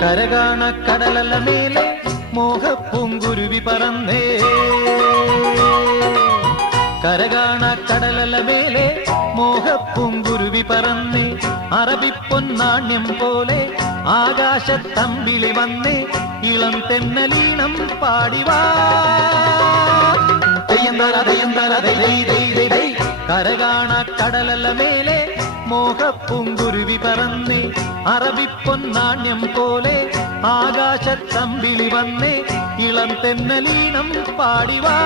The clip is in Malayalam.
കരകാണ കടലല മേലെ മോഹപ്പൂങ്കുരുവി പറന്നേ കരകാണ കടലല മേലെ മോഹപ്പൂങ്കുരുവി പറന്നേ അറബിപ്പൊന്നാണ്യം പോലെ ആകാശത്തമ്പിളി വന്നേ ഇളം തെന്നലീണം പാടിവാ കരകാണ കടലല മേലെ മോഹപ്പൂങ്കുരുവി പറന്നേ അറബിപ്പൊന്നാണ്യം പോലെ ആകാശത്തമ്പിളി വന്നേ ഇളം തെന്നലീണം പാടിവാ